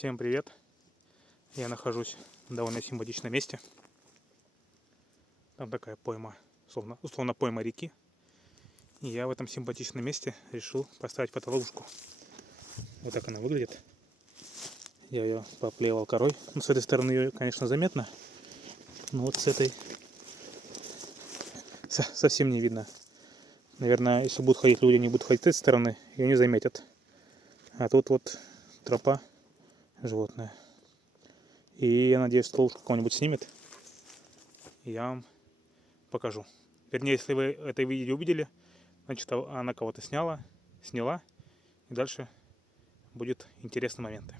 Всем привет! Я нахожусь в довольно симпатичном месте. Там такая пойма, условно пойма реки. И я в этом симпатичном месте решил поставить фотоловушку. Вот так она выглядит. Я ее поплевал корой. Ну, с этой стороны ее, конечно, заметно. Но вот с этой совсем не видно. Наверное, если будут ходить люди, не будут ходить с этой стороны, ее не заметят. А тут вот тропа животное. И я надеюсь, что ловушку кого-нибудь снимет. И я вам покажу. Вернее, если вы это видео увидели, значит, она кого-то сняла. И дальше будет интересные моменты.